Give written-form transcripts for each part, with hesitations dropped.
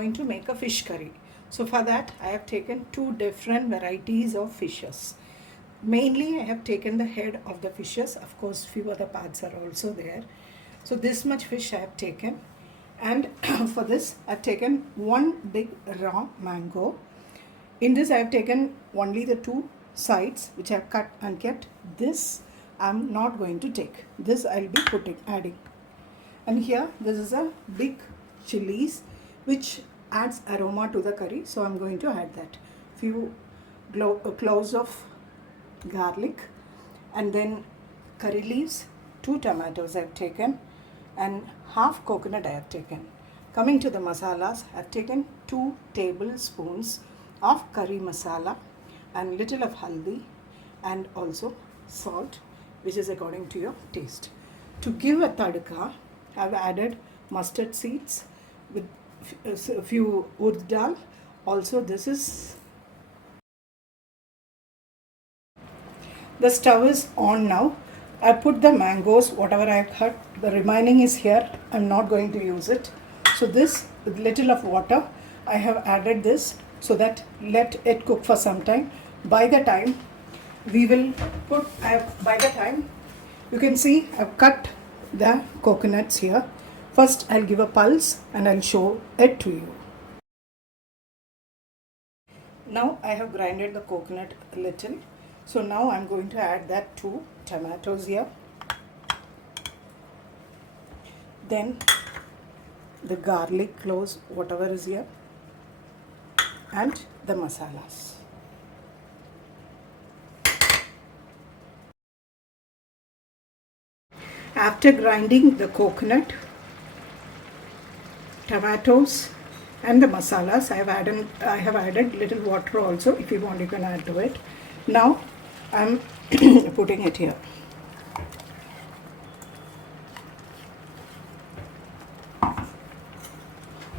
going to make a fish curry. So for that I have taken two different varieties of fishes. Mainly I have taken the head of the fishes. Of course few other parts are also there. So this much fish I have taken, and for this I have taken one big raw mango. In this I have taken only the two sides which I have cut and kept. This I am not going to take. This I will be adding. And here this is a big chilies which adds aroma to the curry. So I am going to add that. Few cloves of garlic, and then curry leaves, 2 tomatoes I have taken, and half coconut I have taken. Coming to the masalas, I have taken 2 tablespoons of curry masala and little of haldi and also salt, which is according to your taste. To give a tadka, I have added mustard seeds with a few urd dal. Also this is, the stove is on now. I put the mangoes, whatever I have cut, the remaining is here. I am not going to use it. So this, with little of water, I have added this so that let it cook for some time. By the time we will put, by the time you can see I have cut the coconuts here. First I'll give a pulse and I'll show it to you. Now I have grinded the coconut a little. So now I'm going to add that 2 tomatoes here. Then the garlic cloves, whatever is here, and the masalas. After grinding the coconut, tomatoes and the masalas, I have added little water also. If you want, you can add to it. Now I'm putting it here.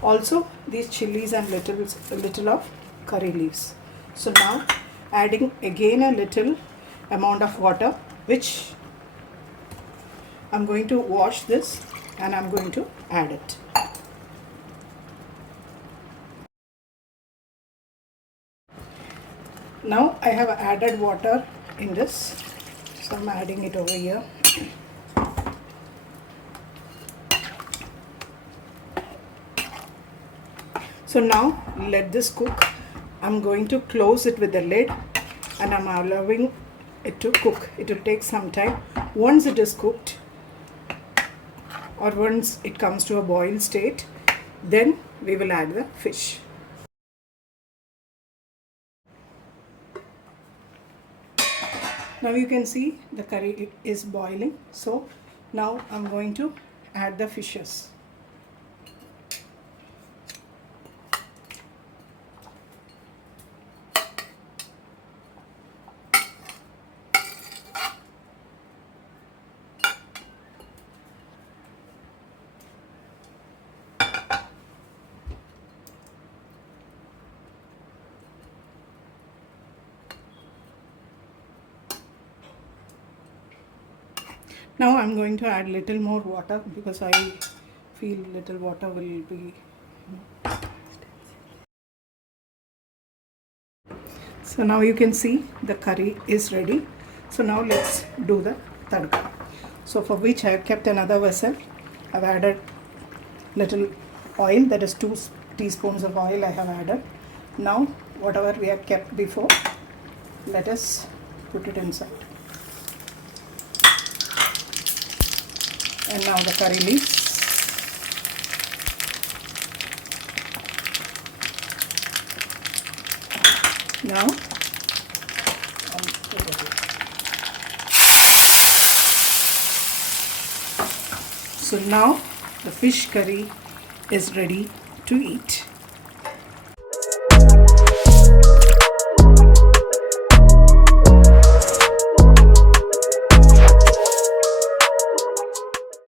Also these chilies and little of curry leaves. So now adding again a little amount of water, which I'm going to wash this and I'm going to add it. Now I have added water in this, so I'm adding it over here. So now let this cook. I'm going to close it with the lid and I'm allowing it to cook. It will take some time. Once it is cooked, or once it comes to a boil state, then we will add the fish. Now you can see the curry is boiling. So now I'm going to add the fishes. Now I'm going to add little more water because I feel little water will be. So now you can see the curry is ready. So now let's do the tadka. So for which I have kept another vessel. I've added little oil, that is 2 teaspoons of oil I have added. Now whatever we have kept before, let us put it inside. And now the curry leaves. Now so now the fish curry is ready to eat.